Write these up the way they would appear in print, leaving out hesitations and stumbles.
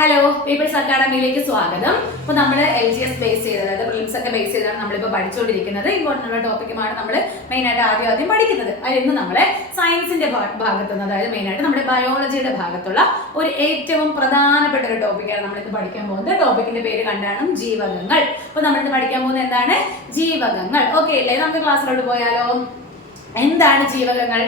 Hello people's അക്കാഡമിയിലേക്ക് സ്വാഗതം. അപ്പോൾ നമ്മൾ LGS ബേസ് ചെയ്ത് അതായത് പ്രിലിംസ് ഒക്കെ ബേസ് ചെയ്താണ് നമ്മളിപ്പോൾ പഠിച്ചുകൊണ്ടിരിക്കുന്നത്. ഇമ്പോർട്ടൻ്റ് ഉള്ള ടോപ്പിക്കുമാണ് നമ്മൾ മെയിനായിട്ട് ആദ്യം പഠിക്കുന്നത്. അതിൽ ഇന്ന് നമ്മളെ സയൻസിന്റെ ഭാഗത്തു നിന്ന് അതായത് മെയിനായിട്ട് നമ്മുടെ ബയോളജിയുടെ ഭാഗത്തുള്ള ഒരു ഏറ്റവും പ്രധാനപ്പെട്ട ഒരു ടോപ്പിക്കാണ് നമ്മളിന്ന് പഠിക്കാൻ പോകുന്നത്. ടോപ്പിക്കിന്റെ പേര് കണ്ടാണ് ജീവകങ്ങൾ. അപ്പോൾ നമ്മളിന്ന് പഠിക്കാൻ പോകുന്നത് എന്താണ്? ജീവകങ്ങൾ. ഓക്കെ അല്ലേ? നമുക്ക് ക്ലാസ്സിലോട്ട് പോയാലോ? എന്താണ് ജീവകങ്ങൾ?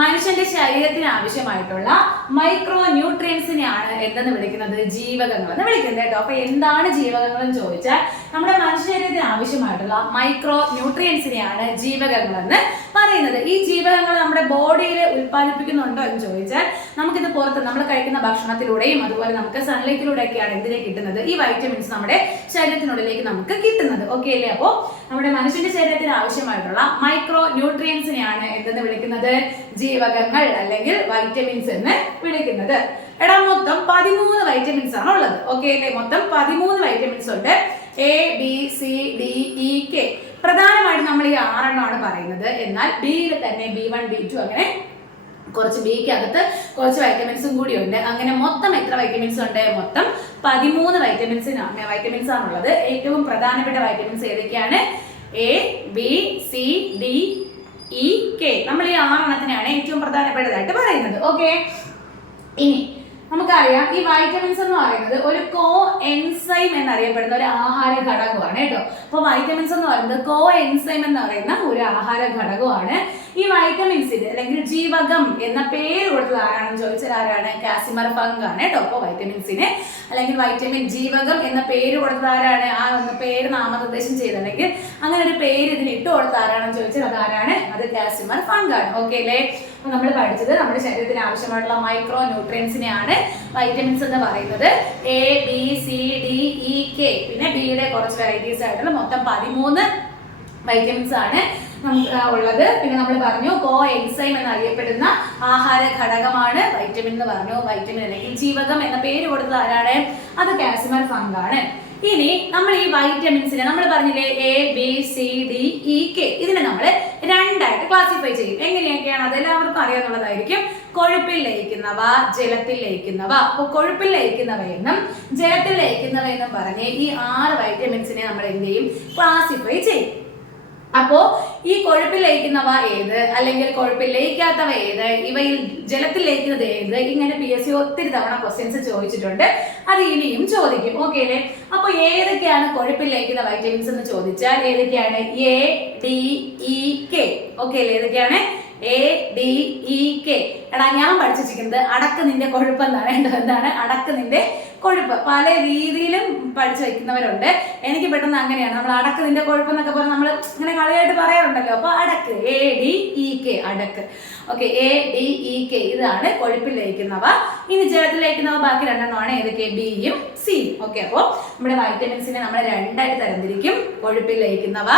മനുഷ്യന്റെ ശരീരത്തിന് ആവശ്യമായിട്ടുള്ള മൈക്രോ ന്യൂട്രിയൻസിനെയാണ് എന്തെന്ന് വിളിക്കുന്നത്? ജീവകങ്ങൾ എന്ന് വിളിക്കുന്നത് കേട്ടോ. അപ്പൊ എന്താണ് ജീവകങ്ങൾ എന്ന് ചോദിച്ചാൽ നമ്മുടെ മനുഷ്യ ശരീരത്തിന് ആവശ്യമായിട്ടുള്ള മൈക്രോ ന്യൂട്രിയൻസിനെയാണ് ജീവകങ്ങൾ എന്ന് പറയുന്നത്. ഈ ജീവകങ്ങൾ നമ്മുടെ ബോഡിയിൽ ഉൽപ്പാദിപ്പിക്കുന്നുണ്ടോ എന്ന് ചോദിച്ചാൽ നമുക്കിത് പുറത്ത് നമ്മൾ കഴിക്കുന്ന ഭക്ഷണത്തിലൂടെയും അതുപോലെ നമുക്ക് സൺലൈറ്റിലൂടെയൊക്കെയാണ് എന്തിനെ കിട്ടുന്നത്? ഈ വൈറ്റമിൻസ് നമ്മുടെ ശരീരത്തിനുള്ളിലേക്ക് നമുക്ക് കിട്ടുന്നത്. ഓക്കെ അല്ലേ? അപ്പോൾ നമ്മുടെ മനുഷ്യന്റെ ശരീരത്തിന് ആവശ്യമായിട്ടുള്ള മൈക്രോ ന്യൂട്രിയൻസിനെയാണ് എന്തെന്ന് വിളിക്കുന്നത്? ജീവകങ്ങൾ അല്ലെങ്കിൽ വൈറ്റമിൻസ് എന്ന് വിളിക്കുന്നത്. എടാ മൊത്തം 13 വൈറ്റമിൻസ് ആണ് ഉള്ളത്. ഓക്കെ അല്ലേ? മൊത്തം 13 വൈറ്റമിൻസ് ഉണ്ട്. ABCDEK. പ്രധാനമായിട്ടും നമ്മൾ ഈ 6 എണ്ണമാണ് പറയുന്നത്. എന്നാൽ ബിയിൽ തന്നെ B1 B2 അങ്ങനെ കുറച്ച് ബിക്ക് അകത്ത് കുറച്ച് വൈറ്റമിൻസും കൂടി ഉണ്ട്. അങ്ങനെ മൊത്തം എത്ര വൈറ്റമിൻസ് ഉണ്ട്? മൊത്തം 13 വൈറ്റമിൻസ് ആണുള്ളത്. ഏറ്റവും പ്രധാനപ്പെട്ട വൈറ്റമിൻസ് ഏതൊക്കെയാണ്? ABCDEK. നമ്മൾ ഈ 6 എണ്ണത്തിനാണ് ഏറ്റവും പ്രധാനപ്പെട്ടതായിട്ട് പറയുന്നത്. ഓക്കെ, ഇനി നമുക്കറിയാം ഈ വൈറ്റമിൻസ് എന്ന് പറയുന്നത് ഒരു കോ എൻസൈം എന്നറിയപ്പെടുന്ന ഒരു ആഹാര ഘടകമാണ് കേട്ടോ. അപ്പൊ വൈറ്റമിൻസ് എന്ന് പറയുന്നത് കോ എൻസൈം എന്ന് പറയുന്ന ഒരു ആഹാര ഘടകമാണ്. ഈ വൈറ്റമിൻസിന് അല്ലെങ്കിൽ ജീവകം എന്ന പേര് കൊടുത്തത് ആരാണെന്ന് ചോദിച്ചാൽ ആരാണ്? കാസിമർ ഫങ്ക് ആണ് കേട്ടോ. അപ്പൊ വൈറ്റമിൻസിന് അല്ലെങ്കിൽ വൈറ്റമിൻ ജീവകം എന്ന പേര് കൊടുത്തത് ആരാണ്? ആ ഒന്ന് പേര് നാമനിർദ്ദേശം ചെയ്തിട്ടുണ്ടെങ്കിൽ അങ്ങനെ ഒരു പേര് ഇതിന് ഇട്ട് കൊടുത്ത ആരാണെന്ന് ചോദിച്ചാൽ അത് ആരാണ്? അത് കാസിമർ ഫങ്ക് ആണ്. ഓക്കെ അല്ലേ? നമ്മൾ പഠിച്ചത് നമ്മുടെ ശരീരത്തിന് ആവശ്യമായിട്ടുള്ള മൈക്രോ ന്യൂട്രിയൻസിനെയാണ് വൈറ്റമിൻസ് എന്ന് പറയുന്നത്. ABCDEK. പിന്നെ ബിയുടെ കുറച്ച് വെറൈറ്റീസ് ആയിട്ടുള്ള മൊത്തം 13 വൈറ്റമിൻസ് ആണ് നമുക്ക് ഉള്ളത്. പിന്നെ നമ്മൾ പറഞ്ഞു കോ എൻസൈം എന്നറിയപ്പെടുന്ന ആഹാര ഘടകമാണ് വൈറ്റമിൻ എന്ന് പറഞ്ഞു. വൈറ്റമിൻ അല്ലെങ്കിൽ ജീവകം എന്ന പേര് കൊടുത്തത് ആരാണ്? അത് കാസിമർ ഫങ്ക് ആണ്. ഇനി നമ്മൾ ഈ വൈറ്റമിൻസിനെ നമ്മൾ പറഞ്ഞില്ലേ ABCDEK, ഇതിനെ നമ്മൾ രണ്ടായിട്ട് ക്ലാസിഫൈ ചെയ്യും. എങ്ങനെയൊക്കെയാണ്? അതെല്ലാവർക്കും അറിയാവുന്നതായിരിക്കും. കൊഴുപ്പിൽ ലയിക്കുന്നവ, ജലത്തിൽ ലയിക്കുന്നവ. അപ്പോൾ കൊഴുപ്പിൽ ലയിക്കുന്നവയെന്നും ജലത്തിൽ ലയിക്കുന്നവയെന്നും പറഞ്ഞ് ഈ 6 വൈറ്റമിൻസിനെ നമ്മൾ എന്ത് ചെയ്യും? ക്ലാസിഫൈ ചെയ്യും. അപ്പോ ഈ കൊഴുപ്പിൽ ലയിക്കുന്നവ ഏത് അല്ലെങ്കിൽ കൊഴുപ്പിൽ ലയിക്കാത്തവ ഏത്, ഇവയിൽ ജലത്തിൽ ലയിക്കുന്നത് ഏത്, ഇങ്ങനെ PSC ഒത്തിരി തവണ ക്വസ്റ്റ്യൻസ് ചോദിച്ചിട്ടുണ്ട്. അത് ഇനിയും ചോദിക്കും. ഓക്കെ അല്ലേ? അപ്പൊ ഏതൊക്കെയാണ് കൊഴുപ്പിൽ ലയിക്കുന്ന വൈറ്റമിൻസ് എന്ന് ചോദിച്ചാൽ ഏതൊക്കെയാണ്? ADEK. ഓക്കെ അല്ലേ? ഏതൊക്കെയാണ്? ADEK. എടാ ഞാൻ പഠിച്ചിരിക്കുന്നത് അടക്ക് നിന്റെ കൊഴുപ്പ് എന്നാണ്. എന്താണ് അടക്ക് നിന്റെ കൊഴുപ്പ്? പല രീതിയിലും പഠിച്ചു വയ്ക്കുന്നവരുണ്ട്. എനിക്ക് പെട്ടെന്ന് അങ്ങനെയാണ്. നമ്മൾ അടക്ക് നിന്റെ കൊഴുപ്പ് എന്നൊക്കെ പറഞ്ഞാൽ നമ്മൾ ഇങ്ങനെ കളിയായിട്ട് പറയാറുണ്ടല്ലോ. അപ്പൊ അടക്ക് ADEK അടക്ക്. ഓക്കെ, ADEK ഇതാണ് കൊഴുപ്പിൽ ലയിക്കുന്നവ. ഇനി ജലത്തിൽ ലയിക്കുന്നവ ബാക്കി രണ്ടെണ്ണമാണ്. ഏതൊക്കെ? ബിയും സിയും. ഓക്കെ, അപ്പോൾ നമ്മുടെ വൈറ്റമിൻസിനെ നമ്മൾ രണ്ടായിട്ട് തരംതിരിക്കും. കൊഴുപ്പിൽ ലയിക്കുന്നവ,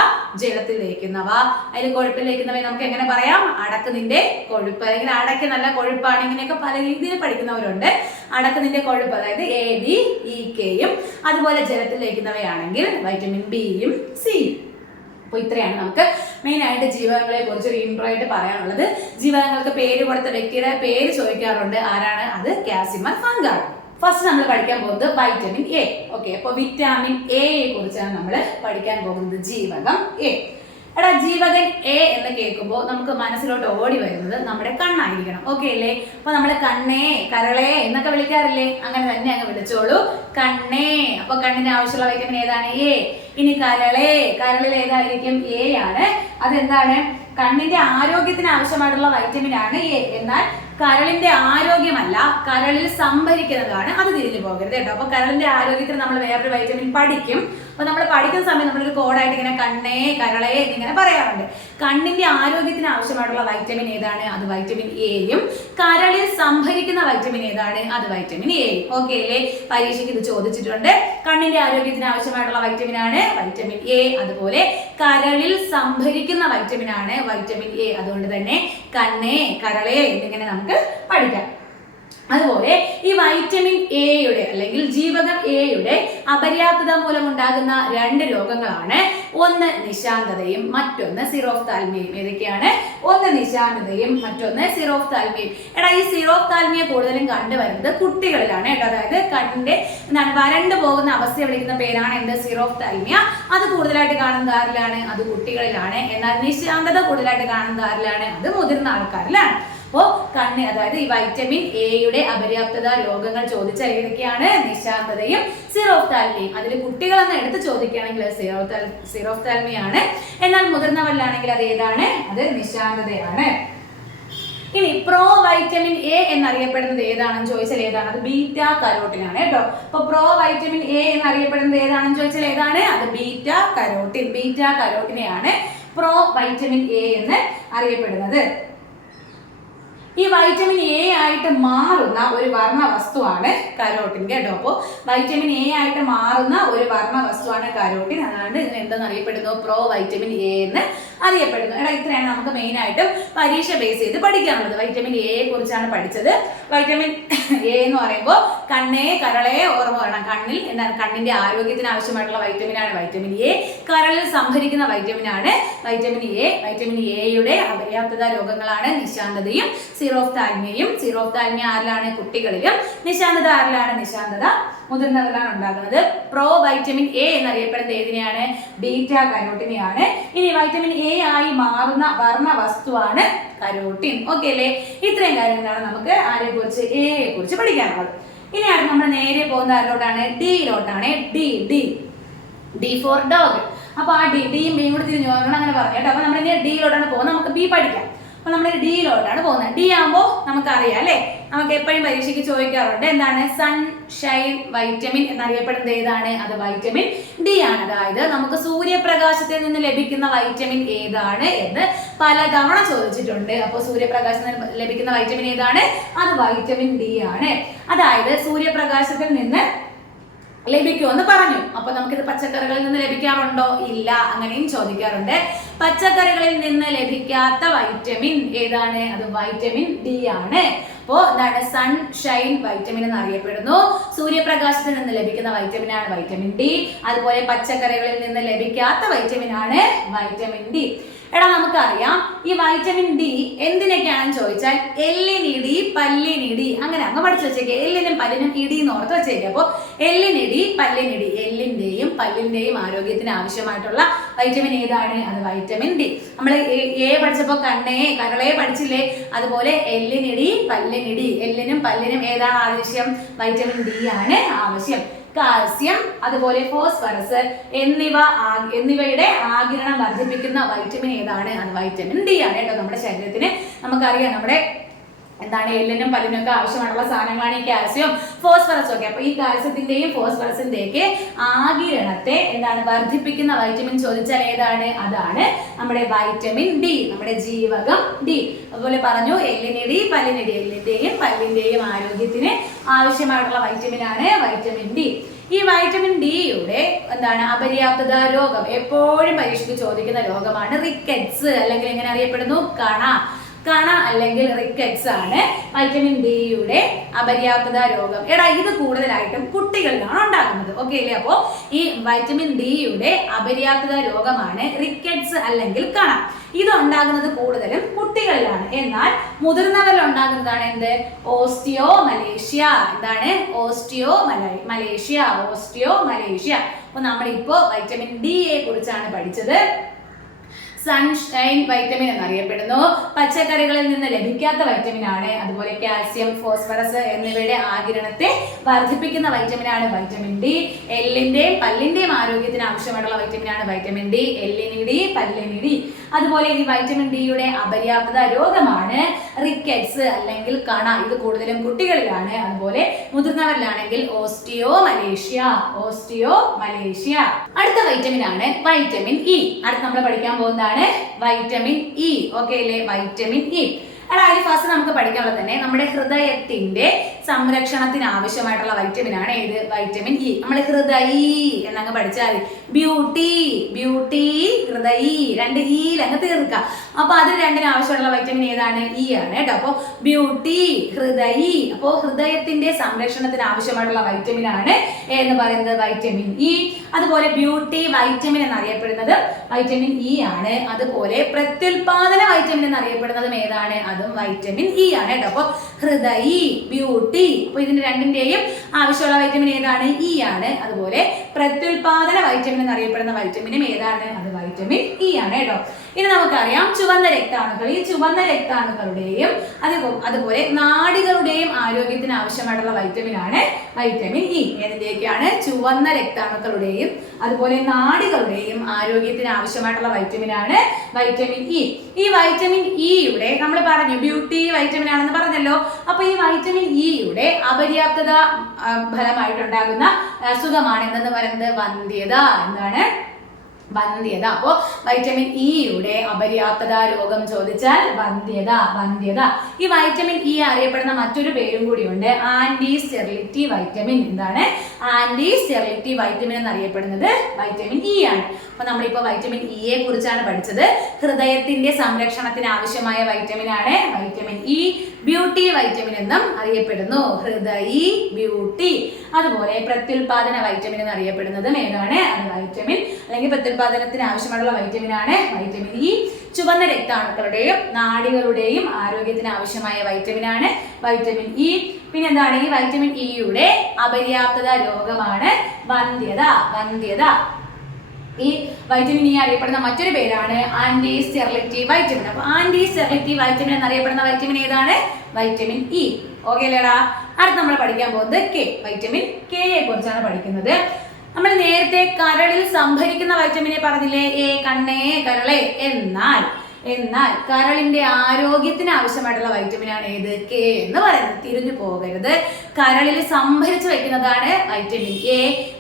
ജലത്തിൽ ലയിക്കുന്നവ. അതിൽ കൊഴുപ്പിൽ ലയിക്കുന്നവയെ നമുക്ക് എങ്ങനെ പറയാം? അടക്ക് നിന്റെ കൊഴുപ്പ് അല്ലെങ്കിൽ അടക്ക് നല്ല കൊഴുപ്പാണ്. ഇങ്ങനെയൊക്കെ പല രീതിയിൽ പഠിക്കുന്നവരുണ്ട്. അടക്ക് നിന്റെ കൊഴുപ്പ് അതായത് ADEKയും അതുപോലെ ജലത്തിൽ ലയിക്കുന്നവയാണെങ്കിൽ വൈറ്റമിൻ ബിയും സിയും. അപ്പോൾ ഇത്രയാണ് നമുക്ക് മെയിൻ ആയിട്ട് ജീവകങ്ങളെ കുറിച്ച് ഒരു ഇൻട്രോ ആയിട്ട് പറയാനുള്ളത്. ജീവകങ്ങൾക്ക് പേര് കൊടുത്ത വ്യക്തിയുടെ പേര് ചോദിക്കാറുണ്ട്. ആരാണ്? അത് കാസിമർ ഫങ്ക് ആണ്. ഫസ്റ്റ് നമ്മൾ പഠിക്കാൻ പോകുന്നത് വൈറ്റമിൻ A. ഓക്കെ, അപ്പോൾ വിറ്റാമിൻ എയെ കുറിച്ചാണ് നമ്മൾ പഠിക്കാൻ പോകുന്നത്. ജീവകം A. എടാ ജീവകൻ A എന്ന് കേൾക്കുമ്പോൾ നമുക്ക് മനസ്സിലോട്ട് ഓടി വരുന്നത് നമ്മുടെ കണ്ണായിരിക്കണം. ഓക്കെ അല്ലേ? അപ്പൊ നമ്മൾ കണ്ണേ, കരളേ എന്നൊക്കെ വിളിക്കാറില്ലേ? അങ്ങനെ തന്നെ അങ്ങ് വിളിച്ചോളൂ, കണ്ണേ. അപ്പൊ കണ്ണിന് ആവശ്യമുള്ള വൈറ്റമിൻ ഏതാണ്? A. ഇനി കരളേ, കരളിൽ ഏതായിരിക്കും? A ആണ്. അതെന്താണ്? കണ്ണിന്റെ ആരോഗ്യത്തിന് ആവശ്യമായിട്ടുള്ള വൈറ്റമിൻ ആണ് A. എന്നാൽ കരളിന്റെ ആരോഗ്യമല്ല, കരളിൽ സംഭരിക്കുന്നതാണ്. അത് തിരിഞ്ഞു പോകരുത് കേട്ടോ. അപ്പൊ കരളിന്റെ ആരോഗ്യത്തിന് നമ്മൾ വേറൊരു വൈറ്റമിൻ പഠിക്കും. അപ്പൊ നമ്മൾ പഠിക്കുന്ന സമയം നമ്മളൊരു കോഡായിട്ട് ഇങ്ങനെ കണ്ണേ, കരളേ എന്നിങ്ങനെ പറയാറുണ്ട്. കണ്ണിന്റെ ആരോഗ്യത്തിന് ആവശ്യമായിട്ടുള്ള വൈറ്റമിൻ ഏതാണ്? അത് വൈറ്റമിൻ എയും. കരളിൽ സംഭരിക്കുന്ന വൈറ്റമിൻ ഏതാണ്? അത് വൈറ്റമിൻ എയും. ഓക്കെ അല്ലേ? പരീക്ഷയ്ക്ക് ഇത് ചോദിച്ചിട്ടുണ്ട്. കണ്ണിന്റെ ആരോഗ്യത്തിന് ആവശ്യമായിട്ടുള്ള വൈറ്റമിൻ ആണ് വൈറ്റമിൻ A. അതുപോലെ കരളിൽ സംഭരിക്കുന്ന വൈറ്റമിൻ ആണ് വൈറ്റമിൻ A. അതുകൊണ്ട് തന്നെ കണ്ണേ, കരളേ എന്നിങ്ങനെ നമുക്ക് പഠിക്കാം. അതുപോലെ ഈ വൈറ്റമിൻ എയുടെ അല്ലെങ്കിൽ ജീവകം എയുടെ അപര്യാപ്തത മൂലമുണ്ടാകുന്ന 2 രോഗങ്ങളാണ്. ഒന്ന് നിശാന്തതയും മറ്റൊന്ന് സിറോഫ്താൽമിയയും. ഏതൊക്കെയാണ്? ഒന്ന് നിശാന്തതയും മറ്റൊന്ന് സിറോഫ്താൽമിയയും. എടാ ഈ സിറോഫ്താൽമിയ കൂടുതലും കണ്ടുവരുന്നത് കുട്ടികളിലാണ് കേട്ടോ. അതായത് കണ്ണിന്റെ വരണ്ടു പോകുന്ന അവസ്ഥയെ വിളിക്കുന്ന പേരാണ് എന്ത്? സിറോഫ്താൽമിയ. അത് കൂടുതലായിട്ട് കാണുന്ന ആരിലാണ്? അത് കുട്ടികളിലാണ്. എന്നാൽ നിശാന്തത കൂടുതലായിട്ട് കാണുന്ന ആരിലാണ്? അത് മുതിർന്ന ആൾക്കാരിലാണ്. അപ്പോൾ കണ്ണ് അതായത് ഈ വൈറ്റമിൻ എയുടെ അപര്യാപ്തത രോഗങ്ങൾ ചോദിച്ചാൽ ഏതൊക്കെയാണ്? നിശാന്തതയും സിറോഫ്താൽമിയയും. അതിൽ കുട്ടികളെന്ന് എടുത്ത് ചോദിക്കുകയാണെങ്കിൽ സിറോഫ്താൽമിയാണ്. എന്നാൽ മുതിർന്നവരിലാണെങ്കിൽ അത് ഏതാണ്? അത് നിശാന്തതയാണ്. ഇനി പ്രോ വൈറ്റമിൻ എ എന്നറിയപ്പെടുന്നത് ഏതാണെന്ന് ചോദിച്ചാൽ ഏതാണ്? അത് ബീറ്റ കരോട്ടിൻ ആണ് കേട്ടോ. അപ്പൊ പ്രോ വൈറ്റമിൻ എ എന്നറിയപ്പെടുന്നത് ഏതാണെന്ന് ചോദിച്ചാൽ ഏതാണ്? അത് ബീറ്റ കരോട്ടിൻ. ബീറ്റ കരോട്ടിനെയാണ് പ്രോ വൈറ്റമിൻ എ എന്ന് അറിയപ്പെടുന്നത്. ഈ വൈറ്റമിൻ എ ആയിട്ട് മാറുന്ന ഒരു വർണ്ണ വസ്തുവാണ് കരോട്ടിൻ കേട്ടോ. അപ്പോൾ വൈറ്റമിൻ എ ആയിട്ട് മാറുന്ന ഒരു വർണ്ണ വസ്തുവാണ് കരോട്ടിൻ. അതുകൊണ്ട് ഇതിന് എന്തെന്ന് അറിയപ്പെടുന്നു? പ്രോ വൈറ്റമിൻ എ എന്ന് അറിയപ്പെടുന്നു. എടാ ഇത്രയാണ് നമുക്ക് മെയിൻ ആയിട്ടും പരീക്ഷ ബേസ് ചെയ്ത് പഠിക്കാനുള്ളത്. വൈറ്റമിൻ എയെ കുറിച്ചാണ് പഠിച്ചത്. വൈറ്റമിൻ എ എന്ന് പറയുമ്പോൾ കണ്ണേ കരളെ ഓർമ്മ വരണം. കണ്ണിൽ എന്താണ്? കണ്ണിന്റെ ആരോഗ്യത്തിന് ആവശ്യമായിട്ടുള്ള വൈറ്റമിനാണ് വൈറ്റമിൻ എ. കരളിൽ സംഭരിക്കുന്ന വൈറ്റമിനാണ് വൈറ്റമിൻ എ. വൈറ്റമിൻ എയുടെ അപര്യാപ്തത രോഗങ്ങളാണ് നിശാന്തതയും സിറോഫ്താൽമിയയും. സിറോഫ്താൽമിയ ആരിലാണ്? കുട്ടികളിലും. നിശാന്തത ആരിലാണ്? നിശാന്തത മുതിർന്നവരിലാണ് ഉണ്ടാകുന്നത്. പ്രോ വൈറ്റമിൻ എ എന്നറിയപ്പെടുന്നത് ഏതിനെയാണ്? ബീറ്റ കരോട്ടിനെയാണ്. ഇനി വൈറ്റമിൻ എ ആയി മാറുന്ന വർണ്ണ വസ്തുവാണ് കരോട്ടിൻ. ഓക്കെ അല്ലേ? ഇത്രയും കാര്യങ്ങളാണ് നമുക്ക് ആരെ കുറിച്ച്? എയെ കുറിച്ച് പഠിക്കാനുള്ളത്. ഇനിയാണ് നമ്മൾ നേരെ പോകുന്ന ആരിലോട്ടാണ്? ഡിയിലോട്ടാണ്. D D D for dog. അപ്പൊ ആ ഡിയും ബിയും കൂടി തിരിഞ്ഞു പോകണം അങ്ങനെ പറഞ്ഞു കേട്ടോ. അപ്പൊ നമ്മൾ ഇനി ഡിയിലോട്ടാണ് പോകുന്നത്. നമുക്ക് ബി പഠിക്കാം. അപ്പൊ നമ്മൾ ഡിയിലോട്ടാണ് പോകുന്നത്. ഡി ആകുമ്പോൾ നമുക്കറിയാം അല്ലെ, നമുക്ക് എപ്പോഴും പരീക്ഷയ്ക്ക് ചോദിക്കാറുണ്ട് എന്താണ്? സൺഷൈൻ വൈറ്റമിൻ എന്നറിയപ്പെടുന്നത് ഏതാണ്? അത് വൈറ്റമിൻ ഡി ആണ്. അതായത് നമുക്ക് സൂര്യപ്രകാശത്തിൽ നിന്ന് ലഭിക്കുന്ന വൈറ്റമിൻ ഏതാണ് എന്ന് പലതവണ ചോദിച്ചിട്ടുണ്ട്. അപ്പോൾ സൂര്യപ്രകാശത്തിൽ നിന്ന് ലഭിക്കുന്ന വൈറ്റമിൻ ഏതാണ്? അത് വൈറ്റമിൻ ഡി ആണ്. അതായത് സൂര്യപ്രകാശത്തിൽ നിന്ന് ലഭിക്കുമെന്ന് പറഞ്ഞു. അപ്പൊ നമുക്കിത് പച്ചക്കറികളിൽ നിന്ന് ലഭിക്കാറുണ്ടോ? ഇല്ല. അങ്ങനെയും ചോദിക്കാറുണ്ട്. പച്ചക്കറികളിൽ നിന്ന് ലഭിക്കാത്ത വൈറ്റമിൻ ഏതാണ്? അത് വൈറ്റമിൻ ഡി ആണ്. അപ്പോ എന്താണ്? സൺഷൈൻ വൈറ്റമിൻ എന്ന് അറിയപ്പെടുന്നു. സൂര്യപ്രകാശത്തിൽ നിന്ന് ലഭിക്കുന്ന വൈറ്റമിൻ ആണ് വൈറ്റമിൻ ഡി. അതുപോലെ പച്ചക്കറികളിൽ നിന്ന് ലഭിക്കാത്ത വൈറ്റമിൻ ആണ് വൈറ്റമിൻ ഡി. എടാ നമുക്കറിയാം ഈ വൈറ്റമിൻ ഡി എന്തിനൊക്കെയാണെന്ന് ചോദിച്ചാൽ എല്ലിനിടി, പല്ലിനിടി, അങ്ങനെ അങ്ങ് പഠിച്ചു വെച്ചേക്കെ. എല്ലിനും പല്ലിനും ഇടി എന്ന് ഓർത്ത് വെച്ചേക്കെ. അപ്പോൾ എല്ലിനിടി, പല്ലിനിടി, എല്ലിന്റെയും പല്ലിന്റെയും ആരോഗ്യത്തിന് ആവശ്യമായിട്ടുള്ള വൈറ്റമിൻ ഏതാണ്? അത് വൈറ്റമിൻ ഡി. നമ്മൾ എ പഠിച്ചപ്പോൾ കണ്ണേ കരളെ പഠിച്ചില്ലേ? അതുപോലെ എല്ലിനിടി, പല്ലിനിടി, എല്ലിനും പല്ലിനും ഏതാണ് ആവശ്യം? വൈറ്റമിൻ ഡി ആണ് ആവശ്യം. കാൽസ്യം അതുപോലെ ഫോസ്ഫറസ് എന്നിവയുടെ ആഗിരണം വർദ്ധിപ്പിക്കുന്ന വൈറ്റമിൻ ഏതാണ്? അത് വൈറ്റമിൻ ഡി ആണ് കേട്ടോ. നമ്മുടെ ശരീരത്തിന് നമുക്കറിയാം നമ്മുടെ എന്താണ് എല്ലിനും പല്ലിനും ഒക്കെ ആവശ്യമായിട്ടുള്ള സാധനങ്ങളാണ് ഈ കാൽസ്യം ഫോസ്ഫറസും ഒക്കെ. അപ്പൊ ഈ കാൽസ്യത്തിന്റെയും ഫോസ്ഫറസിന്റെയൊക്കെ ആഗിരണത്തെ എന്താണ് വർദ്ധിപ്പിക്കുന്ന വൈറ്റമിൻ ചോദിച്ചാൽ ഏതാണ്? അതാണ് നമ്മുടെ വൈറ്റമിൻ ഡി, നമ്മുടെ ജീവകം ഡി. അതുപോലെ പറഞ്ഞു എല്ലിനിടി, പല്ലിനിടി, എല്ലിന്റെയും പല്ലിന്റെയും ആരോഗ്യത്തിന് ആവശ്യമായിട്ടുള്ള വൈറ്റമിൻ ആണ് വൈറ്റമിൻ ഡി. ഈ വൈറ്റമിൻ ഡിയുടെ എന്താണ് അപര്യാപ്തത രോഗം എപ്പോഴും പരീക്ഷയ്ക്ക് ചോദിക്കുന്ന രോഗമാണ് റിക്കറ്റ്സ്, അല്ലെങ്കിൽ എങ്ങനെ അറിയപ്പെടുന്നു? കണ അല്ലെങ്കിൽ റിക്കറ്റ്സ് ആണ് വൈറ്റമിൻ ഡിയുടെ അപര്യാപ്തത രോഗം. എടാ ഇത് കൂടുതലായിട്ടും കുട്ടികളിലാണ് ഉണ്ടാക്കുന്നത്. ഓക്കെ അല്ലേ? അപ്പോൾ ഈ വൈറ്റമിൻ ഡിയുടെ അപര്യാപ്തത രോഗമാണ് റിക്കറ്റ്സ് അല്ലെങ്കിൽ കണ. ഇത് ഉണ്ടാകുന്നത് കൂടുതലും കുട്ടികളിലാണ്. എന്നാൽ മുതിർന്നവരിൽ ഉണ്ടാകുന്നതാണ് എന്ത്? ഓസ്റ്റിയോമലേഷ്യ. എന്താണ്? ഓസ്റ്റിയോമലേഷ്യ. അപ്പൊ നമ്മളിപ്പോ വൈറ്റമിൻ ഡിയെ കുറിച്ചാണ് പഠിച്ചത്. സൺഷൈൻ വൈറ്റമിൻ എന്നറിയപ്പെടുന്നു. പച്ചക്കറികളിൽ നിന്ന് ലഭിക്കാത്ത വൈറ്റമിൻ ആണ്. അതുപോലെ കാൽസ്യം, ഫോസ്ഫറസ് എന്നിവയുടെ ആഗിരണത്തെ വർദ്ധിപ്പിക്കുന്ന വൈറ്റമിൻ ആണ് വൈറ്റമിൻ ഡി. എല്ലിന്റെയും പല്ലിന്റെയും ആരോഗ്യത്തിന് ആവശ്യമായിട്ടുള്ള വൈറ്റമിൻ ആണ് വൈറ്റമിൻ ഡി. എല്ലിനിടി, പല്ലിനിടി. അതുപോലെ ഈ വൈറ്റമിൻ ഡിയുടെ അപര്യാപ്തത രോഗമാണ് റിക്കറ്റ്സ് അല്ലെങ്കിൽ കണ. ഇത് കൂടുതലും കുട്ടികളിലാണ്. അതുപോലെ മുതിർന്നവരിലാണെങ്കിൽ ഓസ്റ്റിയോമലേഷ്യ. അടുത്ത വൈറ്റമിൻ ആണ് വൈറ്റമിൻ ഇ. അടുത്ത് നമ്മൾ പഠിക്കാൻ പോകുന്നതാണ് വൈറ്റമിൻ ഇ. ഓക്കെ അല്ലേ? Vitamin E. അതായത് ഫസ്റ്റ് നമുക്ക് പഠിക്കാനുള്ളത് തന്നെ നമ്മുടെ ഹൃദയത്തിന്റെ സംരക്ഷണത്തിന് ആവശ്യമായിട്ടുള്ള വൈറ്റമിൻ ആണ് ഏത്? Vitamin E. നമ്മൾ ഹൃദയി എന്നങ്ങ് പഠിച്ചാൽ ബ്യൂട്ടി, ബ്യൂട്ടി, ഹൃദയി, രണ്ട് ഈൽ അങ്ങ് തീർക്കുക. അപ്പൊ അത് രണ്ടിനും ആവശ്യമുള്ള വൈറ്റമിൻ ഏതാണ്? ഇ ആണ് കേട്ടോ. അപ്പൊ ബ്യൂട്ടി, ഹൃദയി. അപ്പോ ഹൃദയത്തിന്റെ സംരക്ഷണത്തിന് ആവശ്യമായിട്ടുള്ള വൈറ്റമിൻ ആണ് എന്ന് പറയുന്നത് വൈറ്റമിൻ ഇ. അതുപോലെ ബ്യൂട്ടി വൈറ്റമിൻ എന്നറിയപ്പെടുന്നത് വൈറ്റമിൻ ഇ ആണ്. അതുപോലെ പ്രത്യുൽപാദന വൈറ്റമിൻ എന്നറിയപ്പെടുന്നതും ഏതാണ്? അതും വൈറ്റമിൻ ഇ ആണ് കേട്ടോ. അപ്പൊ ഹൃദയി, ബ്യൂട്ടി, അപ്പൊ ഇതിന്റെ രണ്ടിന്റെയും ആവശ്യമുള്ള വൈറ്റമിൻ ഏതാണ്? ഇ ആണ്. അതുപോലെ പ്രത്യുൽപാദന വൈറ്റമിൻ എന്നറിയപ്പെടുന്ന വൈറ്റമിനും ഏതാണ്? അത് വൈറ്റമിൻ ഇ ആണ് കേട്ടോ. ഇനി നമുക്കറിയാം ചുവന്ന രക്താണുക്കൾ. ഈ ചുവന്ന രക്താണുക്കളുടെയും അതുപോലെ നാഡികളുടെയും ആരോഗ്യത്തിന് ആവശ്യമായിട്ടുള്ള വൈറ്റമിൻ ആണ് വൈറ്റമിൻ ഇ. ഏതിന്റെയൊക്കെയാണ്? ചുവന്ന രക്താണുക്കളുടെയും അതുപോലെ നാഡികളുടെയും ആരോഗ്യത്തിന് ആവശ്യമായിട്ടുള്ള വൈറ്റമിൻ ആണ് വൈറ്റമിൻ ഇ. ഈ വൈറ്റമിൻ ഇയുടെ നമ്മൾ പറഞ്ഞു ബ്യൂട്ടി വൈറ്റമിൻ ആണെന്ന് പറഞ്ഞല്ലോ. അപ്പൊ ഈ വൈറ്റമിൻ ഇയുടെ അപര്യാപ്തത ഫലമായിട്ടുണ്ടാകുന്ന അസുഖമാണ് എന്തെന്ന് പറയുന്നത്? വന്ധ്യത. എന്താണ്? വന്ധ്യത. അപ്പോ വൈറ്റമിൻ ഇയുടെ അപര്യാപ്തത രോഗം ചോദിച്ചാൽ വന്ധ്യത, വന്ധ്യത. ഈ വൈറ്റമിൻ ഇ അറിയപ്പെടുന്ന മറ്റൊരു പേരും കൂടിയുണ്ട്, ആന്റി സ്റ്റെറിലിറ്റി വൈറ്റമിൻ. എന്താണ്? ആന്റി സ്റ്റെറിലിറ്റി വൈറ്റമിൻ എന്നറിയപ്പെടുന്നത് വൈറ്റമിൻ ഇ ആണ്. അപ്പൊ നമ്മളിപ്പോ വൈറ്റമിൻ ഇയെ കുറിച്ചാണ് പഠിച്ചത്. ഹൃദയത്തിന്റെ സംരക്ഷണത്തിന് ആവശ്യമായ വൈറ്റമിൻ ആണ് വൈറ്റമിൻ ഇ. ബ്യൂട്ടി വൈറ്റമിൻ എന്നും അറിയപ്പെടുന്നു. ഹൃദയി, ബ്യൂട്ടി. അതുപോലെ പ്രത്യുൽപാദന വൈറ്റമിൻ എന്നറിയപ്പെടുന്നതും ഏതാണ്? അത് വൈറ്റമിൻ അല്ലെങ്കിൽ പ്രത്യുൽപാദനത്തിന് ആവശ്യമായിട്ടുള്ള വൈറ്റമിൻ ആണ് വൈറ്റമിൻ ഇ. ചുവന്ന രക്താണുക്കളുടെയും നാഡികളുടെയും ആരോഗ്യത്തിന് ആവശ്യമായ വൈറ്റമിൻ ആണ് വൈറ്റമിൻ ഇ. പിന്നെ എന്താണ്? ഈ വൈറ്റമിൻ ഇയുടെ അപര്യാപ്തത രോഗമാണ് വന്ധ്യത, വന്ധ്യത. ഈ വൈറ്റമിൻ ഇ അറിയപ്പെടുന്ന മറ്റൊരു പേരാണ് ആന്റി സ്റ്റെറിലിറ്റി വൈറ്റമിൻ. അപ്പൊ ആന്റി സ്റ്റെറിലിറ്റി വൈറ്റമിൻ എന്നറിയപ്പെടുന്ന വൈറ്റമിൻ ഏതാണ്? Vitamin E. ഓക്കെ അല്ലേടാ? അടുത്ത് നമ്മൾ പഠിക്കാൻ പോകുന്നത് കെ, വൈറ്റമിൻ കെയെ കുറിച്ചാണ് പഠിക്കുന്നത്. നമ്മൾ നേരത്തെ കരളിൽ സംഭരിക്കുന്ന വൈറ്റമിനെ പറഞ്ഞില്ലേ? കണ്ണേ, കരളെ. എന്നാൽ കരളിന്റെ ആരോഗ്യത്തിന് ആവശ്യമായിട്ടുള്ള വൈറ്റമിൻ ആണ് ഏത്? കെ എന്ന് പറയുന്നത്. തിരിഞ്ഞു പോകരുത്. കരളിൽ സംഭരിച്ചു വെക്കുന്നതാണ് വൈറ്റമിൻ എ.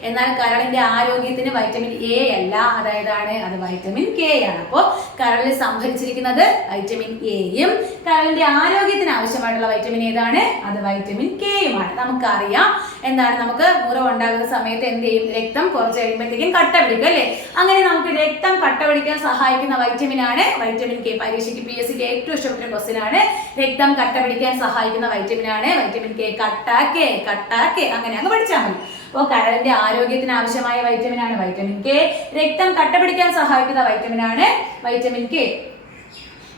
എന്നാൽ കരളിന്റെ ആരോഗ്യത്തിന് വൈറ്റമിൻ എ അല്ല, അതായതാണ് അത് വൈറ്റമിൻ കെ ആണ്. അപ്പോൾ കരളിൽ സംഭരിച്ചിരിക്കുന്നത് വൈറ്റമിൻ എയും കരളിന്റെ ആരോഗ്യത്തിന് ആവശ്യമായിട്ടുള്ള വൈറ്റമിൻ ഏതാണ്? അത് വൈറ്റമിൻ കെയുമാണ്. നമുക്കറിയാം എന്താണ്? നമുക്ക് മുറിവുണ്ടാകുന്ന സമയത്ത് എന്ത് ചെയ്യും? രക്തം കുറച്ച് കഴിയുമ്പോഴത്തേക്കും കട്ട പിടിക്കും അല്ലേ? അങ്ങനെ നമുക്ക് രക്തം കട്ട പിടിക്കാൻ സഹായിക്കുന്ന വൈറ്റമിൻ ആണ് വൈറ്റമിൻ കെ. പരീക്ഷയ്ക്ക് PSCക്ക് ഏറ്റവും ഇഷ്ടപ്പെട്ട ക്വസ്റ്റ്യൻ ആണ്. രക്തം കട്ട പിടിക്കാൻ സഹായിക്കുന്ന വൈറ്റമിൻ ആണ് വൈറ്റമിൻ കെ. കട്ടാക്കെ, കട്ടാക്കെ, അങ്ങനെ അങ്ങ് പഠിച്ചാൽ മതി. അപ്പോൾ കരളിന്റെ ആരോഗ്യത്തിന് ആവശ്യമായ വൈറ്റമിൻ ആണ് വൈറ്റമിൻ കെ. രക്തം കട്ട പിടിക്കാൻ സഹായിക്കുന്ന വൈറ്റമിൻ ആണ് വൈറ്റമിൻ കെ.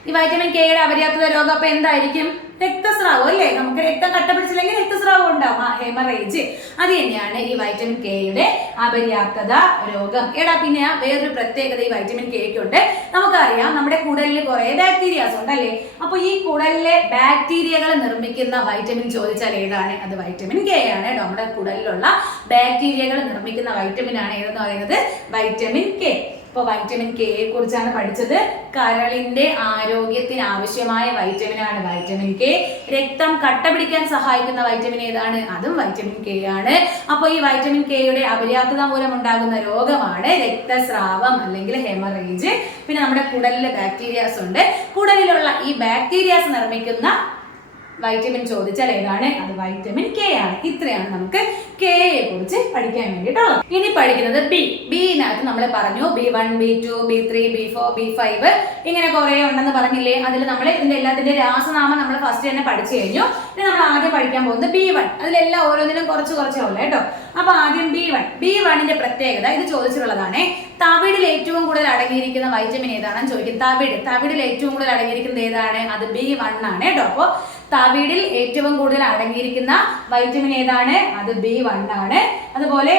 ഈ വൈറ്റമിൻ കെയുടെ അപര്യാപ്തത രോഗം അപ്പൊ എന്തായിരിക്കും? രക്തസ്രാവം അല്ലേ? നമുക്ക് രക്തം കട്ട പിടിച്ചില്ലെങ്കിൽ രക്തസ്രാവം ഉണ്ടാവും, ഹെമറേജ്. അത് തന്നെയാണ് ഈ വൈറ്റമിൻ കെയുടെ അപര്യാപ്തത രോഗം. പിന്നെ വേറൊരു പ്രത്യേകത ഈ വൈറ്റമിൻ കെക്ക് ഉണ്ട്. നമുക്കറിയാം നമ്മുടെ കുടലിൽ കുറെ ബാക്ടീരിയാസ് ഉണ്ടല്ലേ? അപ്പൊ ഈ കുടലിലെ ബാക്ടീരിയകൾ നിർമ്മിക്കുന്ന വൈറ്റമിൻ ചോദിച്ചാൽ ഏതാണ്? അത് വൈറ്റമിൻ കെ ആണ്. നമ്മുടെ കുടലിലുള്ള ബാക്ടീരിയകൾ നിർമ്മിക്കുന്ന വൈറ്റമിൻ ആണ് ഏതെന്ന് പറയുന്നത്? Vitamin K. അപ്പോൾ വൈറ്റമിൻ കെയെ കുറിച്ചാണ് പഠിച്ചത്. കരളിന്റെ ആരോഗ്യത്തിന് ആവശ്യമായ വൈറ്റമിൻ ആണ് വൈറ്റമിൻ കെ. രക്തം കട്ട പിടിക്കാൻ സഹായിക്കുന്ന വൈറ്റമിൻ ഏതാണ്? അതും വൈറ്റമിൻ കെ ആണ്. അപ്പോൾ ഈ വൈറ്റമിൻ കെയുടെ അപര്യാപ്തത മൂലം ഉണ്ടാകുന്ന രോഗമാണ് രക്തസ്രാവം അല്ലെങ്കിൽ ഹെമറേജ്. പിന്നെ നമ്മുടെ കുടലിലെ ബാക്ടീരിയാസ് ഉണ്ട്. കുടലിലുള്ള ഈ ബാക്ടീരിയാസ് നിർമ്മിക്കുന്ന വൈറ്റമിൻ ചോദിച്ചാൽ ഏതാണ്? അത് വൈറ്റമിൻ കെ ആണ്. ഇത്രയാണ് നമുക്ക് കെയെ കുറിച്ച് പഠിക്കാൻ വേണ്ടിയിട്ടുള്ളത്. ഇനി പഠിക്കുന്നത് ബി. ബിനകത്ത് നമ്മൾ പറഞ്ഞു B1, B2, B3, B4, B5 ഇങ്ങനെ കുറെ ഉണ്ടെന്ന് പറഞ്ഞില്ലേ? അതിൽ നമ്മൾ ഇതിന്റെ എല്ലാത്തിന്റെ രാസനാമം നമ്മൾ ഫസ്റ്റ് തന്നെ പഠിച്ചു കഴിഞ്ഞു. ഇനി നമ്മൾ ആദ്യം പഠിക്കാൻ പോകുന്നത് B1. അതിലെല്ലാം ഓരോന്നിനും കുറച്ചേ ഉള്ളൂ കേട്ടോ. അപ്പൊ ആദ്യം B1ന്റെ പ്രത്യേകത ഇത് ചോദിച്ചിട്ടുള്ളതാണ്. തവിടിൽ ഏറ്റവും കൂടുതൽ അടങ്ങിയിരിക്കുന്ന വൈറ്റമിൻ ഏതാണെന്ന് ചോദിക്കും. തവിടിൽ ഏറ്റവും കൂടുതൽ അടങ്ങിയിരിക്കുന്നത് ഏതാണ്? അത് B1 ആണ് കേട്ടോ. അപ്പൊ തവിടിൽ ഏറ്റവും കൂടുതൽ അടങ്ങിയിരിക്കുന്ന വൈറ്റമിൻ ഏതാണ്? അത് B1 ആണ്. അതുപോലെ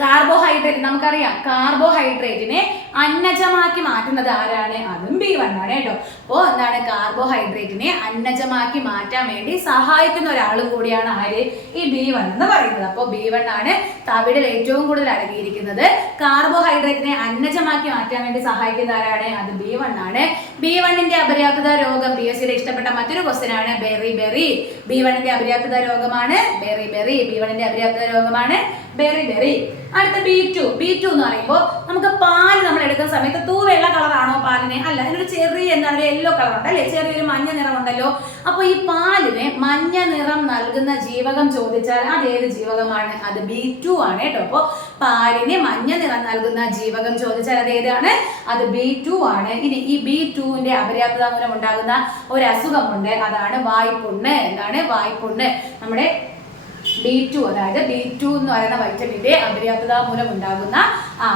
കാർബോഹൈഡ്രേറ്റ്, നമുക്കറിയാം കാർബോഹൈഡ്രേറ്റിനെ അന്നജമാക്കി മാറ്റുന്നത് ആരാണ്? അതും B1 ആണ് കേട്ടോ. അപ്പോൾ എന്താണ്? കാർബോഹൈഡ്രേറ്റിനെ അന്നജമാക്കി മാറ്റാൻ വേണ്ടി സഹായിക്കുന്ന ഒരാളും കൂടിയാണ് ആര്? ഈ B1 എന്ന് പറയുന്നത്. അപ്പോൾ B1 ആണ് തവിടിൽ ഏറ്റവും കൂടുതൽ അടങ്ങിയിരിക്കുന്നത്. കാർബോഹൈഡ്രേറ്റിനെ അന്നജമാക്കി മാറ്റാൻ വേണ്ടി സഹായിക്കുന്ന ആരാണ്? അത് B1 ആണ്. B1ന്റെ അപര്യാപ്തത രോഗം PSCയുടെ ഇഷ്ടപ്പെട്ട മറ്റൊരു ക്വസ്റ്റ്യൻ ആണ് ബെറി. B1ന്റെ അപര്യാപ്തത രോഗമാണ് ബെറി. B1ന്റെ അപര്യാപ്തത രോഗമാണ് ബെറി. അടുത്ത B2 എന്ന് പറയുമ്പോൾ നമുക്ക് പാല് നമ്മൾ എടുക്കുന്ന സമയത്ത് തൂവെള്ള കളറാണോ പാലിന്? അല്ല, അതിനൊരു ചെറിയ എന്താണ് ഒരു യെല്ലോ കളർ ഉണ്ട് അല്ലേ, ചെറിയൊരു മഞ്ഞ നിറം ഉണ്ടല്ലോ. അപ്പൊ ഈ പാലിന് മഞ്ഞ നിറം നൽകുന്ന ജീവകം ചോദിച്ചാൽ അത് ഏത് ജീവകമാണ്? അത് B2 ആണ് കേട്ടോ. അപ്പൊ പാലിന് മഞ്ഞ നിറം നൽകുന്ന ജീവകം ചോദിച്ചാൽ അത് ഏതാണ്? അത് B2 ആണ്. ഇനി ഈ B2ന്റെ അപര്യാപ്തത മൂലം ഉണ്ടാകുന്ന ഒരു അസുഖമുണ്ട്, അതാണ് വായ്പുണ്ണ്. എന്താണ്? വായ്പുണ്ണ്. നമ്മുടെ B2, അതായത് B2 എന്ന് പറയുന്ന വൈറ്റമിന്റെ അപര്യാപ്തത മൂലം ഉണ്ടാകുന്ന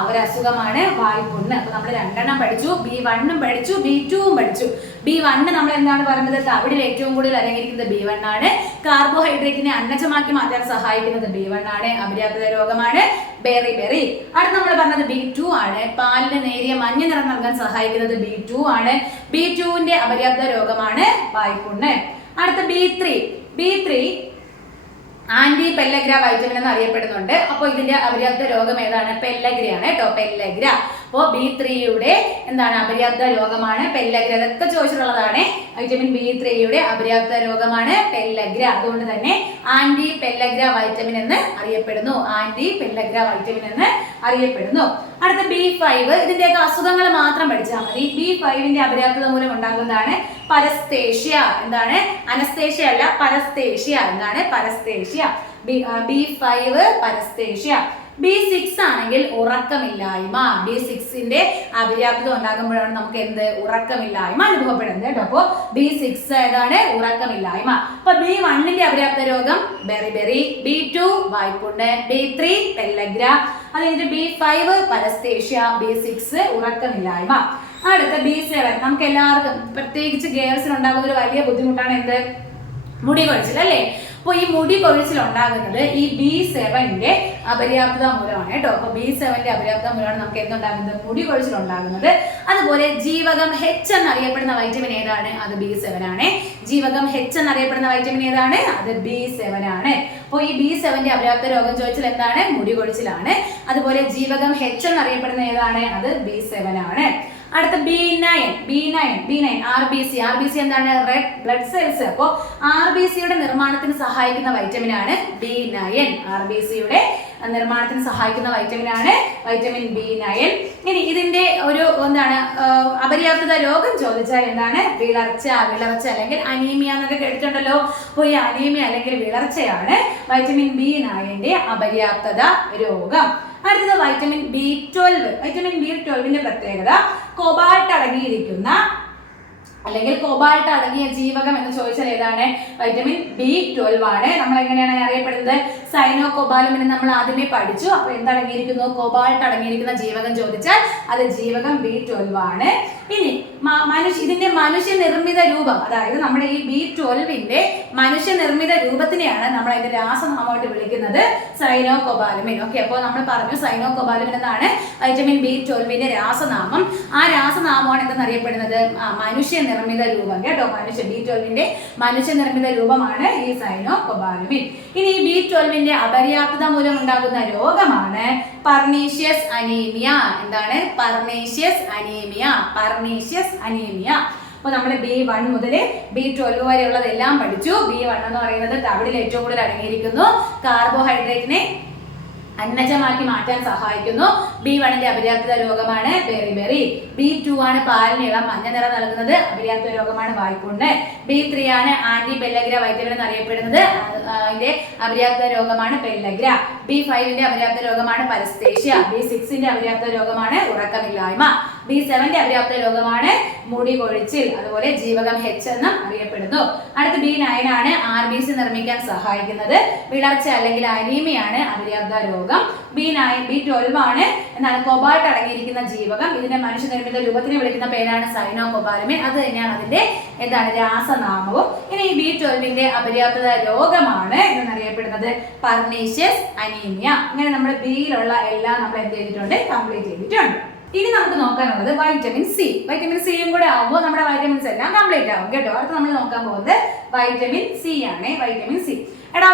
ഒരു അസുഖമാണ് വായ്പുണ്ണ്. അപ്പൊ നമ്മൾ 2 പഠിച്ചു, B1 പഠിച്ചു, B2 പഠിച്ചു. B1 നമ്മൾ എന്താണ് പറയുന്നത്? തവിടിൽ ഏറ്റവും കൂടുതൽ അടങ്ങിയിരിക്കുന്നത് B1 ആണ്. കാർബോഹൈഡ്രേറ്റിനെ അന്നജമാക്കി മാറ്റാൻ സഹായിക്കുന്നത് B1 ആണ്. അപര്യാപ്തത രോഗമാണ് ബെറി. അടുത്ത് നമ്മൾ പറഞ്ഞത് B2 ആണ്. പാലിന് നേരിയ മഞ്ഞ നിറം നൽകാൻ സഹായിക്കുന്നത് B2 ആണ്. B2ന്റെ അപര്യാപ്തത രോഗമാണ് വായ്പുണ്ണ്. അടുത്ത B3 ആന്റി പെല്ലഗ്ര വൈറ്റമിൻ എന്ന് അറിയപ്പെടുന്നുണ്ട്. അപ്പോൾ ഇതിന്റെ അപര്യാപ്ത രോഗം ഏതാണ്? പെല്ലഗ്രയാണ് കേട്ടോ, പെല്ലഗ്ര. അപ്പോൾ B3യുടെ എന്താണ് അപര്യാപ്ത രോഗമാണ് പെല്ലഗ്ര. ഇതൊക്കെ ചോദിച്ചിട്ടുള്ളതാണ്. വൈറ്റമിൻ B3യുടെ അപര്യാപ്ത രോഗമാണ് പെല്ലഗ്ര. അതുകൊണ്ട് തന്നെ ആന്റി പെല്ലഗ്ര വൈറ്റമിൻ എന്ന് അറിയപ്പെടുന്നു. ആന്റി പെല്ലഗ്ര വൈറ്റമിൻ എന്ന് അറിയപ്പെടുന്നു. അടുത്ത B5, ഇതിന്റെയൊക്കെ അസുഖങ്ങൾ മാത്രം പഠിച്ചാൽ മതി. B5ന്റെ അപര്യാപ്തത മൂലം ഉണ്ടാകുന്നതാണ് പരസ്തേഷ്യ. എന്താണ്? അനസ്തേഷ്യ അല്ല, പരസ്തേഷ്യ. എന്താണ്? പരസ്തേഷ്യ. B5 പരസ്തേഷ്യ. B6 ആണെങ്കിൽ ഉറക്കമില്ലായ്മ. B6ന്റെ അപര്യാപ്തത ഉണ്ടാകുമ്പോഴാണ് നമുക്ക് എന്ത്? ഉറക്കമില്ലായ്മ അനുഭവപ്പെടുന്നത് കേട്ടോ. അപ്പൊ B6 ഏതാണ്? ഉറക്കമില്ലായ്മ. അപ്പൊ B1ന്റെ അപര്യാപ്ത രോഗം ബെറി. B2 വായ്പുണ്ണ്. B3 pellagra. അത് കഴിഞ്ഞിട്ട് B5 പരസ്തേഷ്യ. B6 ഉറക്കമില്ലായ്മ. അടുത്ത B7, നമുക്ക് എല്ലാവർക്കും പ്രത്യേകിച്ച് ഗേൾസിന് ഉണ്ടാകുന്ന ഒരു വലിയ ബുദ്ധിമുട്ടാണ് എന്ത്? മുടി കൊഴിച്ചിൽ അല്ലേ. അപ്പോൾ ഈ മുടി കൊഴിച്ചിൽ ഉണ്ടാകുന്നത് ഈ B7ന്റെ അപര്യാപ്തത മൂലമാണ് കേട്ടോ. അപ്പൊ B7ന്റെ അപര്യാപ്തത മൂലമാണ് നമുക്ക് എന്തുണ്ടാകുന്നത്? മുടി കൊഴിച്ചിൽ ഉണ്ടാകുന്നത്. അതുപോലെ ജീവകം H എന്നറിയപ്പെടുന്ന വൈറ്റമിൻ ഏതാണ്? അത് B7 ആണ്. ജീവകം H എന്നറിയപ്പെടുന്ന വൈറ്റമിൻ ഏതാണ്? അത് B7 ആണ്. അപ്പോൾ ഈ B7ന്റെ അപര്യാപ്ത രോഗം ചോദിച്ചാൽ എന്താണ്? മുടി കൊഴിച്ചിലാണ്. അതുപോലെ ജീവകം H എന്നറിയപ്പെടുന്ന ഏതാണ്? അത് B7 ആണ്. അടുത്ത B9 RBC എന്താണ്? Red blood cells. അപ്പോൾ RBCയുടെ നിർമ്മാണത്തിന് സഹായിക്കുന്ന വൈറ്റമിൻ ആണ് B9. RBCയുടെ നിർമ്മാണത്തിന് സഹായിക്കുന്ന വൈറ്റമിൻ ആണ് വൈറ്റമിൻ B9. ഇനി ഇതിന്റെ ഒരു എന്താണ് അപര്യാപ്തത രോഗം ചോദിച്ചാൽ എന്താണ്? വിളർച്ച അല്ലെങ്കിൽ അനീമിയ എന്നൊക്കെ കേട്ടിട്ടുണ്ടല്ലോ. അപ്പോൾ ഈ അനീമിയ അല്ലെങ്കിൽ വിളർച്ചയാണ് വൈറ്റമിൻ B9ന്റെ അപര്യാപ്തത രോഗം. അടുത്തത് വൈറ്റമിൻ B12. വൈറ്റമിൻ B12ന്റെ പ്രത്യേകത കോബാൾട്ട് അടങ്ങിയിരിക്കുന്ന അല്ലെങ്കിൽ കോബാൾട്ട് അടങ്ങിയ ജീവകം എന്ന് ചോദിച്ചാൽ ഏതാണ്? വൈറ്റമിൻ B12 ആണ്. നമ്മൾ എങ്ങനെയാണ് അറിയപ്പെടുന്നത്? സൈനോകോബാലുമിൻ നമ്മൾ ആദ്യമേ പഠിച്ചു. അപ്പൊ എന്തടങ്ങിയിരിക്കുന്നു? കോബാൾട്ട് അടങ്ങിയിരിക്കുന്ന ജീവകം ചോദിച്ചാൽ അത് ജീവകം B12 ആണ്. ഇനി ഇതിന്റെ മനുഷ്യനിർമ്മിത രൂപം, അതായത് നമ്മുടെ ഈ B12ന്റെ മനുഷ്യനിർമ്മിത രൂപത്തിനെയാണ് നമ്മൾ അതിന്റെ രാസനാമമായിട്ട് വിളിക്കുന്നത് സൈനോകോബാലുമിൻ. ഓക്കെ, അപ്പോൾ നമ്മൾ പറഞ്ഞു സൈനോകോബാലുമിൻ എന്നാണ് വൈറ്റമിൻ B12ന്റെ രാസനാമം. ആ രാസനാമമാണ് എന്തെന്ന് അറിയപ്പെടുന്നത്? മനുഷ്യനിർമ്മിത രൂപം കേട്ടോ. B12ന്റെ മനുഷ്യനിർമ്മിത രൂപമാണ് ഈ സൈനോകോബാലുമിൻ. ഇനി ഈ B12ന്റെ അപര്യാപ്തത മൂലം ഉണ്ടാകുന്ന രോഗമാണ് പർണീഷ്യസ് അനീമിയ. എന്താണ്? പർണീഷ്യസ് അനീമിയ. അപ്പൊ നമ്മൾ B1 മുതൽ B12 വരെയുള്ളതെല്ലാം പഠിച്ചു. B1 എന്ന് പറയുന്നത് തവിടിൽ ഏറ്റവും കൂടുതൽ അടങ്ങിയിരിക്കുന്നു. കാർബോഹൈഡ്രേറ്റിനെ അന്നജമാക്കി മാറ്റാൻ സഹായിക്കുന്നു. B1ന്റെ അപര്യാപ്തത രോഗമാണ് ബെറി. B2 ആണ് പാലിന് ഇളം മഞ്ഞ നിറം നൽകുന്നത്. അപര്യാപ്തത രോഗമാണ് വായ്പുണ്ണ്. B3 ആണ് ആന്റി പെല്ലഗ്ര വൈറ്റമിൻ എന്നറിയപ്പെടുന്നത്. അതിന്റെ അപര്യാപ്തത രോഗമാണ് പെല്ലഗ്ര. B5ന്റെ അപര്യാപ്തത രോഗമാണ് പരസ്തേഷ്യ. B6ന്റെ അപര്യാപ്തത രോഗമാണ് ഉറക്കമില്ലായ്മ. B7ന്റെ അപര്യാപ്തത രോഗമാണ് മുടി കൊഴിച്ചിൽ. അതുപോലെ ജീവകം H എന്നും അറിയപ്പെടുന്നു. അടുത്ത B9 ആണ് RBC നിർമ്മിക്കാൻ സഹായിക്കുന്നത്. വിളർച്ച അല്ലെങ്കിൽ അനീമിയാണ് അപര്യാപ്തത രോഗം. B12 ആണ് എന്താണ്? കോബാൾട്ട് അടങ്ങിയിരിക്കുന്ന ജീവകം. ഇതിന്റെ മനുഷ്യനിർമ്മിത രൂപത്തിനെ വിളിക്കുന്ന പേരാണ് സൈനോകോബാലുമിൻ. അത് തന്നെയാണ് അതിന്റെ എന്താണ് രാസനാമവും. ഇനി ഈ B12ന്റെ അപര്യാപ്തത രോഗമാണ് എന്നറിയപ്പെടുന്നത് പർണീഷ്യസ് അനീമിയ. അങ്ങനെ നമ്മുടെ Bയിലുള്ള എല്ലാം നമ്മൾ എന്ത് ചെയ്തിട്ടുണ്ട്? കംപ്ലീറ്റ് ചെയ്തിട്ടുണ്ട്. ഇനി നമുക്ക് നോക്കാനുള്ളത് വൈറ്റമിൻ സി. വൈറ്റമിൻ സിയും കൂടെ ആവുമ്പോൾ നമ്മുടെ വൈറ്റമിൻസ് എല്ലാം കംപ്ലീറ്റ് ആവും കേട്ടോ. അടുത്ത് നമ്മൾ നോക്കാൻ പോകുന്നത് വൈറ്റമിൻ സി ആണ്. വൈറ്റമിൻ സി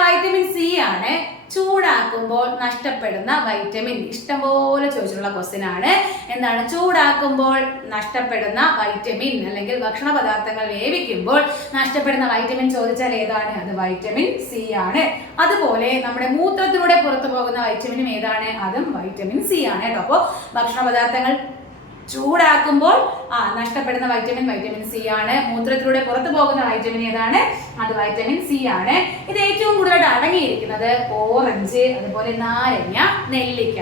വൈറ്റമിൻ സി ആണ് ചൂടാക്കുമ്പോൾ നഷ്ടപ്പെടുന്ന വൈറ്റമിൻ. ഇഷ്ടംപോലെ ചോദിച്ചിട്ടുള്ള ക്വസ്റ്റ്യൻ ആണ്. എന്താണ് ചൂടാക്കുമ്പോൾ നഷ്ടപ്പെടുന്ന വൈറ്റമിൻ, അല്ലെങ്കിൽ ഭക്ഷണ പദാർത്ഥങ്ങൾ വേവിക്കുമ്പോൾ നഷ്ടപ്പെടുന്ന വൈറ്റമിൻ ചോദിച്ചാൽ ഏതാണ്? അത് വൈറ്റമിൻ സി ആണ്. അതുപോലെ നമ്മുടെ മൂത്രത്തിലൂടെ പുറത്തു പോകുന്ന വൈറ്റമിനും ഏതാണ്? അതും വൈറ്റമിൻ സി ആണ് കേട്ടോ. അപ്പോൾ ഭക്ഷണ പദാർത്ഥങ്ങൾ ചൂടാക്കുമ്പോൾ നഷ്ടപ്പെടുന്ന വൈറ്റമിൻ സി ആണ്. മൂത്രത്തിലൂടെ പുറത്തു പോകുന്ന വൈറ്റമിൻ ഏതാണ്? അത് വൈറ്റമിൻ സി ആണ്. ഇത് ഏറ്റവും കൂടുതലായിട്ട് അടങ്ങിയിരിക്കുന്നത് ഓറഞ്ച്, അതുപോലെ നാരങ്ങ, നെല്ലിക്ക.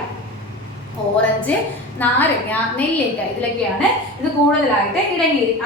ഓറഞ്ച്, നാരങ്ങ, നെല്ലിക്ക, ഇതിലൊക്കെയാണ് ഇത് കൂടുതലായിട്ട്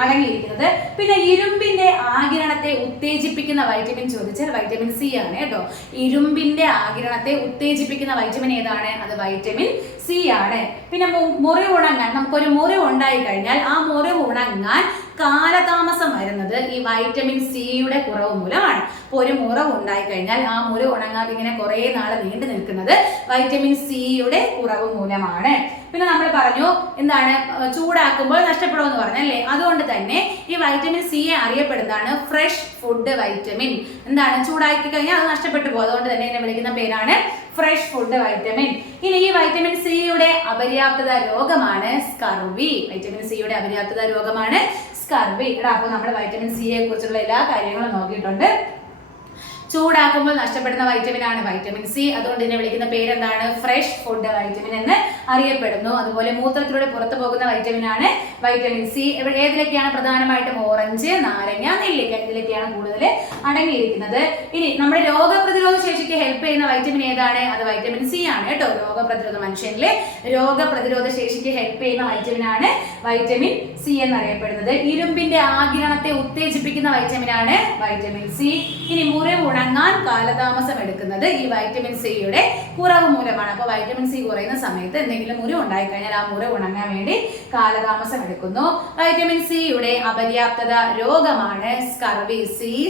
അടങ്ങിയിരിക്കുന്നത്. പിന്നെ ഇരുമ്പിന്റെ ആഗിരണത്തെ ഉത്തേജിപ്പിക്കുന്ന വൈറ്റമിൻ ചോദിച്ചാൽ വൈറ്റമിൻ സി ആണ് കേട്ടോ. ഇരുമ്പിന്റെ ആഗിരണത്തെ ഉത്തേജിപ്പിക്കുന്ന വൈറ്റമിൻ ഏതാണ്? അത് വൈറ്റമിൻ സി ആണ്. പിന്നെ മുറിവ് ഉണങ്ങാൻ, നമുക്കൊരു മുറിവ് ഉണ്ടായി കഴിഞ്ഞാൽ ആ മുറിവ് ഉണങ്ങാൻ കാലതാമസം വരുന്നത് ഈ വൈറ്റമിൻ സിയുടെ കുറവ് മൂലമാണ്. അപ്പോൾ ഒരു മുറിവ് ഉണ്ടായി കഴിഞ്ഞാൽ ആ മുറിവ് ഉണങ്ങാതെ ഇങ്ങനെ കുറേ നാൾ നീണ്ടു നിൽക്കുന്നത് വൈറ്റമിൻ സിയുടെ കുറവ് മൂലമാണ്. പിന്നെ നമ്മൾ പറഞ്ഞു എന്താണ് ചൂടാക്കുമ്പോൾ നഷ്ടപ്പെടുമെന്ന് പറഞ്ഞല്ലേ. അതുകൊണ്ട് തന്നെ ഈ വൈറ്റമിൻ സി അറിയപ്പെടുന്നതാണ് ഫ്രഷ് ഫുഡ് വൈറ്റമിൻ. എന്താണ് ചൂടാക്കി കഴിഞ്ഞാൽ അത് നഷ്ടപ്പെട്ടു പോകും. അതുകൊണ്ട് തന്നെ ഇതിനെ വിളിക്കുന്ന പേരാണ് ഫ്രഷ് ഫുഡ് വൈറ്റമിൻ. ഇനി ഈ വൈറ്റമിൻ സിയുടെ അപര്യാപ്തത രോഗമാണ് സ്കർവി. വൈറ്റമിൻ സിയുടെ അപര്യാപ്തത രോഗമാണ് സ്കർവി. അപ്പോൾ നമ്മൾ വൈറ്റമിൻ സിയെ കുറിച്ചുള്ള എല്ലാ കാര്യങ്ങളും നോക്കിയിട്ടുണ്ട്. ചൂടാക്കുമ്പോൾ നഷ്ടപ്പെടുന്ന വൈറ്റമിൻ ആണ് വൈറ്റമിൻ സി. അതുകൊണ്ട് ഇതിനെ വിളിക്കുന്ന പേരെന്താണ്? ഫ്രഷ് ഫുഡ് വൈറ്റമിൻ എന്ന് അറിയപ്പെടുന്നു. അതുപോലെ മൂത്രത്തിലൂടെ പുറത്തു പോകുന്ന വൈറ്റമിൻ ആണ് വൈറ്റമിൻ സി. ഏതിലൊക്കെയാണ്? പ്രധാനമായിട്ടും ഓറഞ്ച്, നാരങ്ങ, നെല്ലിക്ക, ഇതിലൊക്കെയാണ് കൂടുതൽ അടങ്ങിയിരിക്കുന്നത്. ഇനി നമ്മുടെ രോഗപ്രതിരോധ ശേഷിക്ക് ഹെൽപ്പ് ചെയ്യുന്ന വൈറ്റമിൻ ഏതാണ്? അത് വൈറ്റമിൻ സി ആണ് കേട്ടോ. രോഗപ്രതിരോധ മനുഷ്യനിലെ രോഗപ്രതിരോധ ശേഷിക്ക് ഹെൽപ്പ് ചെയ്യുന്ന വൈറ്റമിൻ ആണ് വൈറ്റമിൻ സി എന്നറിയപ്പെടുന്നത്. ഇരുമ്പിന്റെ ആഗിരണത്തെ ഉത്തേജിപ്പിക്കുന്ന വൈറ്റമിൻ ആണ് വൈറ്റമിൻ സി. ഇനി മുറിവ് ഉണങ്ങാൻ കാലതാമസം എടുക്കുന്നത് ഈ വൈറ്റമിൻ സിയുടെ കുറവ് മൂലമാണ്. അപ്പോൾ വൈറ്റമിൻ സി കുറയുന്ന സമയത്ത് എന്തെങ്കിലും മുറിവ് ഉണ്ടായി കഴിഞ്ഞാൽ ആ മുറിവ് ഉണങ്ങാൻ വേണ്ടി കാലതാമസം എടുക്കുന്നു. വൈറ്റമിൻ സിയുടെ അപര്യാപ്തത രോഗമാണ് സ്കർവി.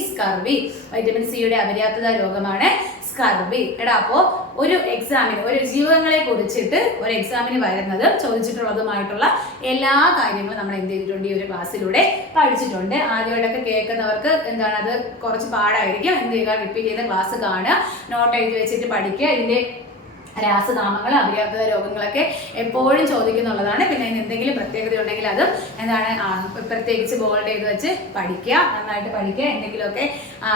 സ്കർവി. വൈറ്റമിൻ സിയുടെ അപര്യാപ്തത രോഗമാണ് സ്കർവി. അപ്പോ ഒരു എക്സാമിന്, ഒരു ജീവിതങ്ങളെ കുറിച്ചിട്ട് ഒരു എക്സാമിന് വരുന്നതും ചോദിച്ചിട്ടുള്ളതുമായിട്ടുള്ള എല്ലാ കാര്യങ്ങളും നമ്മൾ എന്ത് ചെയ്തിട്ടുണ്ട്? ഈ ഒരു ക്ലാസ്സിലൂടെ പഠിച്ചിട്ടുണ്ട്. ആദ്യമായിട്ടൊക്കെ കേൾക്കുന്നവർക്ക് എന്താണ് അത് കുറച്ച് പാടായിരിക്കും. എന്ത് ചെയ്യുക? റിപ്പീറ്റ് ചെയ്ത ക്ലാസ് കാണുക, നോട്ട് എഴുതി വെച്ചിട്ട് പഠിക്കുക. ഇതിന്റെ രാസനാമങ്ങൾ, അപര്യാപ്തത രോഗങ്ങളൊക്കെ എപ്പോഴും ചോദിക്കുന്നുള്ളതാണ്. പിന്നെ അതിന് എന്തെങ്കിലും പ്രത്യേകത ഉണ്ടെങ്കിൽ അതും എന്താണ് പ്രത്യേകിച്ച് ബോൾഡ് ചെയ്ത് വെച്ച് പഠിക്കുക, നന്നായിട്ട് പഠിക്കുക. എന്തെങ്കിലുമൊക്കെ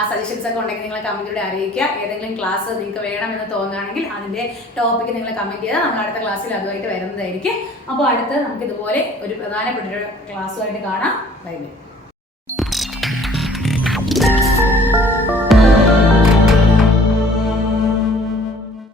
സജഷൻസ് ഒക്കെ ഉണ്ടെങ്കിൽ നിങ്ങൾ കമന്റിലൂടെ അറിയിക്കുക. ഏതെങ്കിലും ക്ലാസ് നിങ്ങൾക്ക് വേണമെന്ന് തോന്നുകയാണെങ്കിൽ അതിന്റെ ടോപ്പിക്ക് നിങ്ങൾ കമന്റ് ചെയ്താൽ നമ്മൾ അടുത്ത ക്ലാസ്സിൽ അതുമായിട്ട് വരുന്നതായിരിക്കും. അപ്പോൾ അടുത്ത് നമുക്ക് ഇതുപോലെ ഒരു പ്രധാനപ്പെട്ട ഒരു ക്ലാസ്സുമായിട്ട് കാണാം. Bye bye.